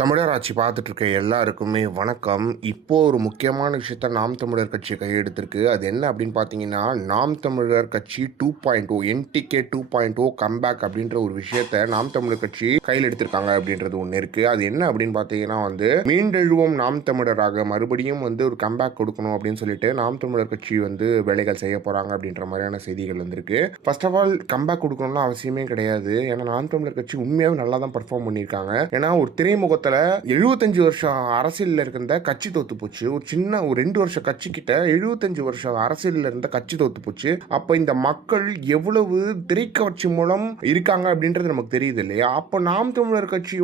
தமிழர் ஆட்சி பார்த்துட்டு இருக்க எல்லாருக்குமே வணக்கம். இப்போ ஒரு முக்கியமான விஷயத்த நாம் தமிழர் கட்சி கையெடுத்திருக்கு. அது என்ன அப்படின்னு பார்த்தீங்கன்னா, நாம் தமிழர் கட்சி 2.0 என்டிகே 2.0 கம்பேக் அப்படின்ற ஒரு விஷயத்த நாம் தமிழர் கட்சி கையில் எடுத்திருக்காங்க அப்படின்றது ஒன்று இருக்கு. அது என்ன அப்படின்னு பார்த்தீங்கன்னா மீண்டெழுவோம் நாம் தமிழராக மறுபடியும் ஒரு கம்பேக் கொடுக்கணும் அப்படின்னு சொல்லிட்டு நாம் தமிழர் கட்சி வேலைகள் செய்ய போறாங்க அப்படின்ற மாதிரியான செய்திகள் வந்திருக்கு. ஃபர்ஸ்ட் ஆஃப் ஆல் கம்பேக் கொடுக்கணும்னு அவசியமே கிடையாது. ஏன்னா நாம் தமிழர் கட்சி உண்மையாவே நல்லா தான் பர்ஃபார்ம் பண்ணியிருக்காங்க. ஏன்னா ஒரு திரைமுகத்தை 75 வருஷம் அரசியல் இருந்த கட்சி தோத்து போச்சு. ஒரு 2 வருஷம் கட்சி கிட்ட 75 வருஷம் அரசியல் இருந்த கட்சி தோத்து போச்சு. அப்ப இந்த மக்கள் எவ்வளவு திரைக்கவர்ச்சி மூலம் இருக்காங்க அப்படின்றது நமக்கு தெரியுது இல்லையா? அப்ப நாம் தமிழர் கட்சி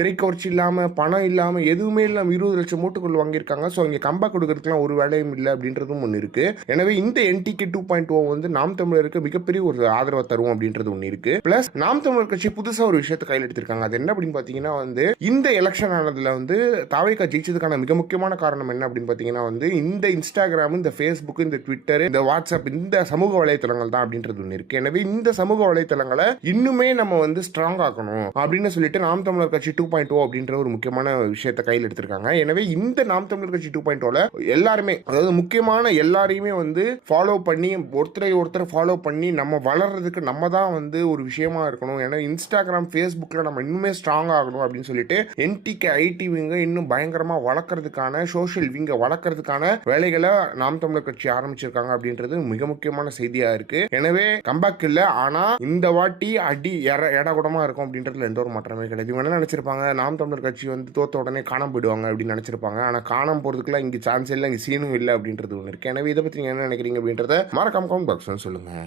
திரைக்கவர்ச்சி இல்லாம, பணம் இல்லாம, எதுவுமே இல்லாம 20 லட்சம் ஓட்டுகள் வாங்கியிருக்காங்க. ஸோ இங்க கம்பேக் கொடுக்கறதுக்குலாம் ஒரு வேலையும் இல்லை அப்படின்றதும் ஒன்று இருக்கு. எனவே இந்த என்டிகே 2.0 நாம் தமிழருக்கு மிகப்பெரிய ஒரு ஆதரவை தரும் அப்படின்றது ஒன்று இருக்கு. பிளஸ் நாம் தமிழர் கட்சி புதுசா ஒரு விஷயத்தை கையில் எடுத்திருக்காங்க. அது என்ன அப்படின்னு பாத்தீங்கன்னா இந்த எலெக்ஷன் ஆனதுல தாவேகா ஜெயிச்சதுக்கான மிக முக்கியமான காரணம் என்ன அப்படின்னு பாத்தீங்கன்னா இந்த இன்ஸ்டாகிராம், இந்த ஃபேஸ்புக், இந்த ட்விட்டர், இந்த வாட்ஸ்அப், இந்த சமூக வலைத்தளங்கள் தான் அப்படின்றது ஒன்று இருக்கு. எனவே இந்த சமூக வலைத்தளங்களை இன்னுமே நம்ம ஸ்ட்ராங் ஆக்கணும் அப்படின்னு சொல்லிட்டு நாம் தமிழர் கட்சி 2.0 அப்படின்ற ஒரு முக்கியமான விஷயத்தை கையில் எடுத்திருக்காங்க. எனவே இந்த நாம் தமிழர் கட்சி 2.0ல எல்லாருமே, அதாவது முக்கியமான எல்லாரையுமே ஃபாலோ பண்ணி, ஒருத்தர் ஃபாலோ பண்ணி நம்ம வளர்றதுக்கு நம்ம தான் ஒரு விஷயமா இருக்கணும். ஏன்னா இன்ஸ்டாகிராம், ஃபேஸ்புக்ல நம்ம இன்னுமே ஸ்ட்ராங் ஆகணும் அப்படின்னு சொல்லிட்டு என்டிகே ஐடி விங்க இன்னும் பயங்கரமா வளர்க்கறதுக்கான, சோஷியல் விங்க வளர்க்கறதுக்கான வேலைகளை நாம் தமிழர் கட்சி ஆரம்பிச்சிருக்காங்க அப்படின்றது மிக முக்கியமான செய்தியா இருக்கு. எனவே கம்பேக் இல்ல, ஆனா இந்த வாட்டி அடி எடகுடமா இருக்கும் அப்படின்றதுல எந்த ஒரு மாற்றமே கிடையாது. இவங்க என்ன நினைச்சிருப்பாங்க, நாம் தமிழர் கட்சி தோத்த உடனே காணாம போயிடுவாங்க அப்படின்னு நினைச்சிருப்பாங்க. ஆனா காணாம போறதுக்குலாம் இங்க சான்ஸ் இல்லை, இங்க சீனும் இல்லை அப்படின்றது ஒன்று இருக்கு. எனவே இதை பத்தி நீங்க என்ன நினைக்கிறீங்க அப்படின்றத மறக்காம கமெண்ட் பாக்ஸ்ல சொல்லுங்க.